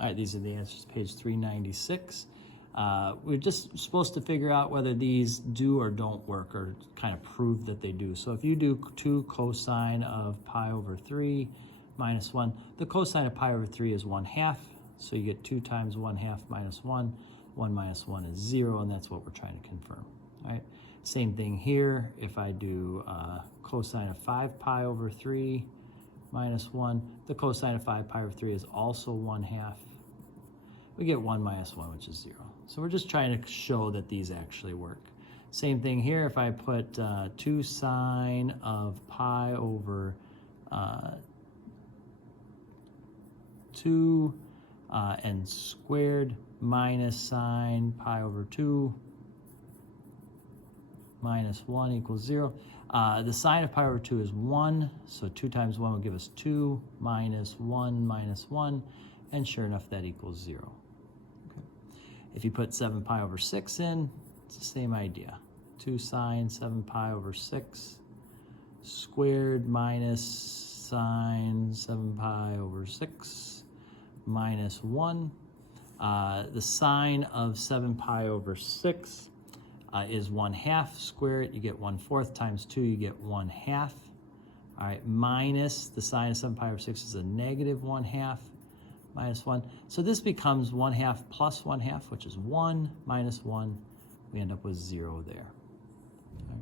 All right, these are the answers, page 396. We're just supposed to figure out whether these do or don't work, or kind of prove that they do. So if you do 2 cosine of pi over 3 minus 1, the cosine of pi over 3 is 1/2. So you get 2 times 1/2 minus 1. 1 minus 1 is 0, and that's what we're trying to confirm. All right. Same thing here. If I do cosine of 5 pi over 3 minus 1, the cosine of 5 pi over 3 is also 1/2. We get 1 minus 1, which is 0. So we're just trying to show that these actually work. Same thing here. If I put 2 sine of pi over 2 and squared minus sine pi over 2 minus 1 equals 0. The sine of pi over 2 is 1, so 2 times 1 will give us 2 minus 1, and sure enough, that equals 0. Okay. If you put 7 pi over 6 in, it's the same idea. 2 sine 7 pi over 6 squared minus sine 7 pi over 6 minus 1. The sine of 7 pi over 6 is 1/2. Square it, you get 1/4 times 2, you get 1/2. All right, minus the sine of 7 pi over 6 is a negative 1/2 minus 1. So this becomes 1/2 plus 1/2, which is 1 minus 1. We end up with 0 there. Okay.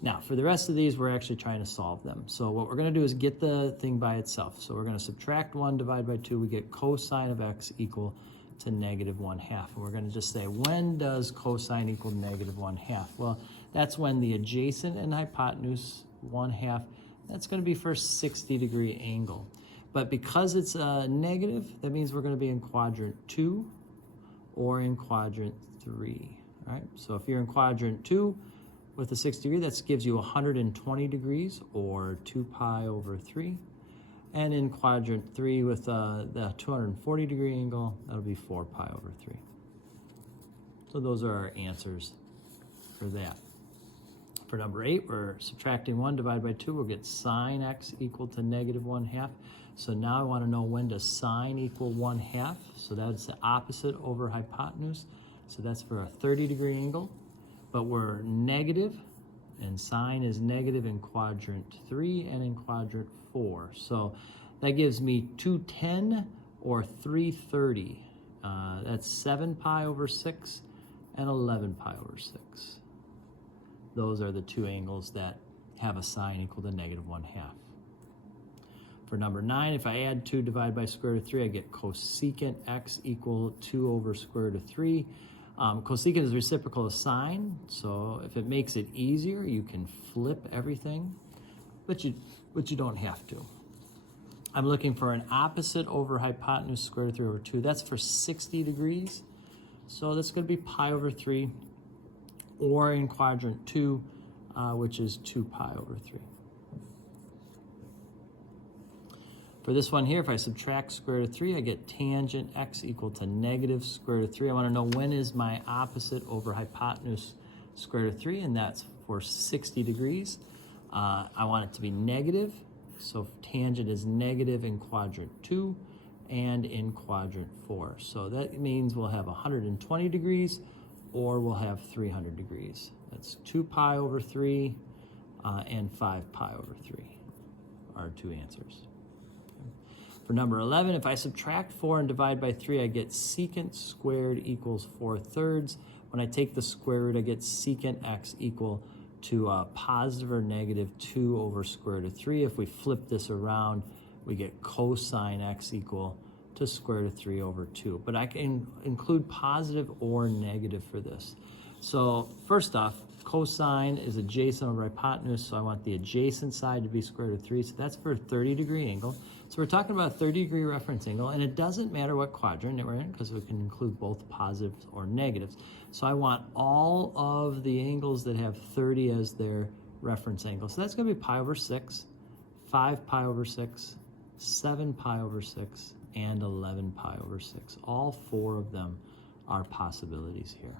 Now, for the rest of these, we're actually trying to solve them. So what we're going to do is get the thing by itself. So we're going to subtract 1, divide by 2. We get cosine of x equal to negative 1/2. And we're going to just say, when does cosine equal negative 1/2? Well, that's when the adjacent and hypotenuse 1/2, that's going to be for a 60-degree angle. But because it's a negative, that means we're going to be in quadrant 2 or in quadrant 3. All right? So if you're in quadrant 2 with a 60-degree, that gives you 120 degrees, or 2 pi over 3. And in quadrant 3 with the 240-degree angle, that'll be 4 pi over 3. So those are our answers for that. For number 8, we're subtracting 1 divided by 2. We'll get sine x equal to negative 1/2. So now I want to know, when does sine equal 1/2? So that's the opposite over hypotenuse. So that's for a 30-degree angle. But we're negative, and sine is negative in quadrant 3 and in quadrant 4. So that gives me 210 or 330. That's 7 pi over 6 and 11 pi over 6. Those are the two angles that have a sine equal to negative 1/2. For number 9, if I add 2 divided by square root of 3, I get cosecant x equal 2 over square root of 3. Cosecant is reciprocal of sine, so if it makes it easier, you can flip everything, but you don't have to. I'm looking for an opposite over hypotenuse, square root of 3 over 2. That's for 60 degrees, so that's going to be pi over 3, or in quadrant 2, which is 2 pi over 3. For this one here, if I subtract square root of 3, I get tangent x equal to negative square root of 3. I want to know, when is my opposite over hypotenuse square root of 3, and that's for 60 degrees. I want it to be negative, so tangent is negative in quadrant 2 and in quadrant 4. So that means we'll have 120 degrees, or we'll have 300 degrees. That's 2 pi over 3 and 5 pi over 3 are two answers. For number 11, if I subtract 4 and divide by 3, I get secant squared equals 4/3. When I take the square root, I get secant x equal to positive or negative 2 over square root of 3. If we flip this around, we get cosine x equal to square root of 3 over 2. But I can include positive or negative for this. So first off, cosine is adjacent over hypotenuse, so I want the adjacent side to be square root of 3. So that's for a 30-degree angle. So we're talking about a 30-degree reference angle, and it doesn't matter what quadrant we're in, because we can include both positives or negatives. So I want all of the angles that have 30 as their reference angle. So that's going to be pi over 6, 5 pi over 6, 7 pi over 6, and 11 pi over 6. All 4 of them are possibilities here.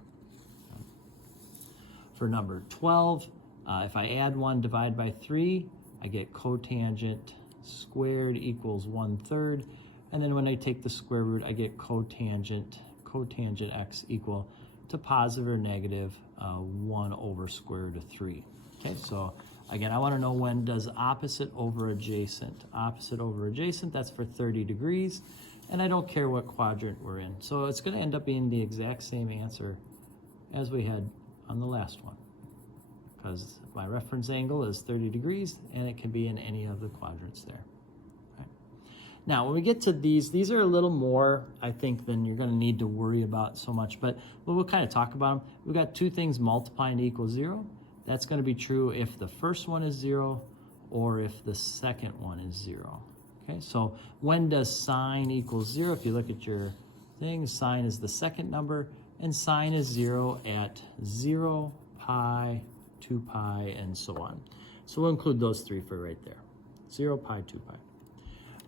For number 12, if I add 1 divided by 3, I get cotangent squared equals 1/3. And then when I take the square root, I get cotangent x equal to positive or negative 1 over square root of 3. Okay, so again, I want to know when does opposite over adjacent. Opposite over adjacent, that's for 30 degrees. And I don't care what quadrant we're in. So it's going to end up being the exact same answer as we had on the last one, because my reference angle is 30 degrees and it can be in any of the quadrants there. Right. Now, when we get to these are a little more, I think, than you're going to need to worry about so much, but we'll kind of talk about them. We've got two things multiplying to equal 0. That's going to be true if the first one is 0 or if the second one is 0. Okay, so when does sine equal 0? If you look at your thing, sine is the second number, and sine is 0 at 0, pi, 2 pi, and so on. So we'll include those three for right there. 0, pi, 2 pi.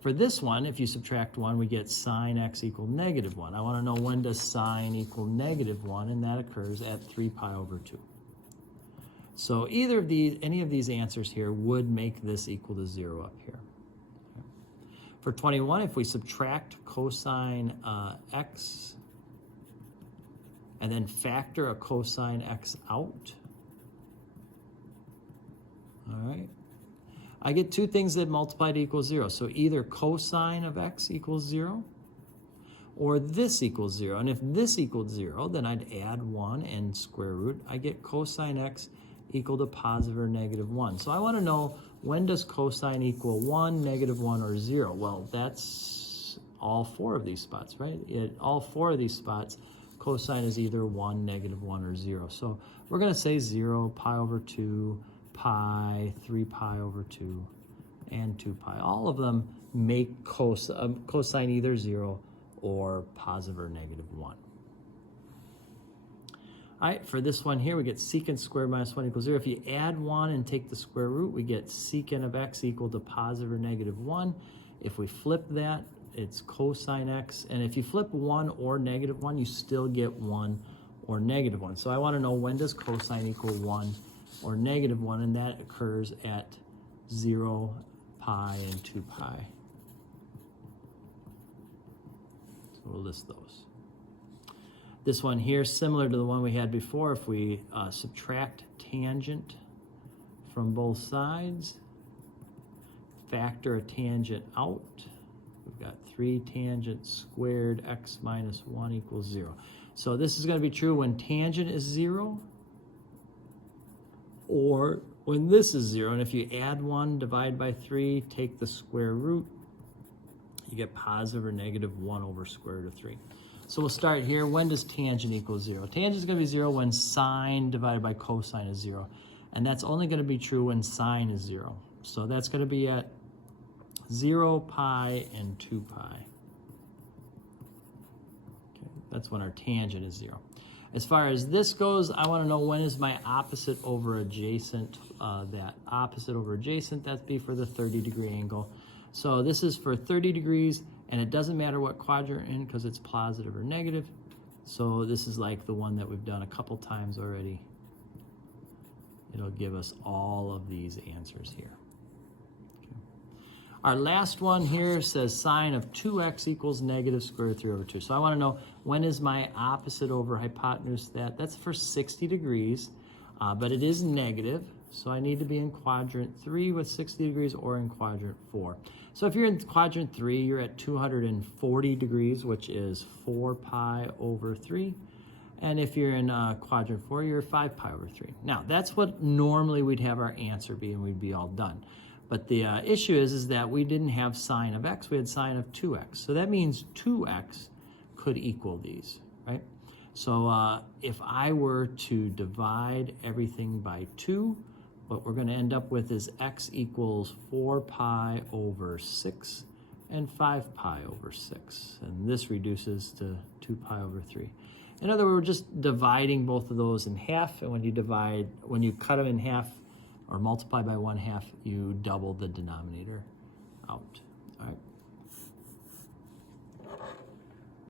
For this one, if you subtract 1, we get sine x equal negative 1. I want to know when does sine equal negative 1, and that occurs at 3 pi over 2. So either of these, any of these answers here would make this equal to 0 up here. For 21, if we subtract cosine x and then factor a cosine x out, all right, I get two things that multiply to equal 0. So either cosine of x equals 0 or this equals 0. And if this equals 0, then I'd add 1 and square root. I get cosine x equal to positive or negative 1. So I want to know, when does cosine equal 1, negative 1, or 0? Well, that's all four of these spots, right? At all four of these spots, cosine is either 1, negative 1, or 0. So we're going to say 0, pi over 2, pi, 3 pi over 2, and 2 pi. All of them make cosine either 0 or positive or negative 1. All right, for this one here, we get secant squared minus 1 equals 0. If you add 1 and take the square root, we get secant of x equal to positive or negative 1. If we flip that, it's cosine x. And if you flip 1 or negative 1, you still get 1 or negative 1. So I want to know, when does cosine equal 1 or negative 1, and that occurs at 0, pi, and 2 pi. So we'll list those. This one here, similar to the one we had before, if we subtract tangent from both sides, factor a tangent out, we've got 3 tangent squared x minus 1 equals 0. So this is going to be true when tangent is 0 or when this is 0. And if you add 1, divide by 3, take the square root, you get positive or negative 1 over square root of 3. So we'll start here. When does tangent equal 0? Tangent is going to be 0 when sine divided by cosine is 0. And that's only going to be true when sine is 0. So that's going to be at 0, pi, and 2 pi. Okay, that's when our tangent is 0. As far as this goes, I want to know, when is my opposite over adjacent. That opposite over adjacent, that'd be for the 30-degree angle. So this is for 30 degrees. And it doesn't matter what quadrant you're in because it's positive or negative. So this is like the one that we've done a couple times already. It'll give us all of these answers here. Okay. Our last one here says sine of 2x equals negative square root 3 over 2. So I want to know, when is my opposite over hypotenuse that? That's for 60 degrees, but it is negative. So I need to be in quadrant 3 with 60 degrees or in quadrant 4. So if you're in quadrant 3, you're at 240 degrees, which is 4 pi over 3. And if you're in quadrant 4, you're 5 pi over 3. Now, that's what normally we'd have our answer be, and we'd be all done. But the issue is that we didn't have sine of x, we had sine of 2x. So that means 2x could equal these, right? So if I were to divide everything by 2, what we're going to end up with is x equals 4 pi over 6 and 5 pi over 6. And this reduces to 2 pi over 3. In other words, we're just dividing both of those in half. And when you cut them in half or multiply by 1/2, you double the denominator out.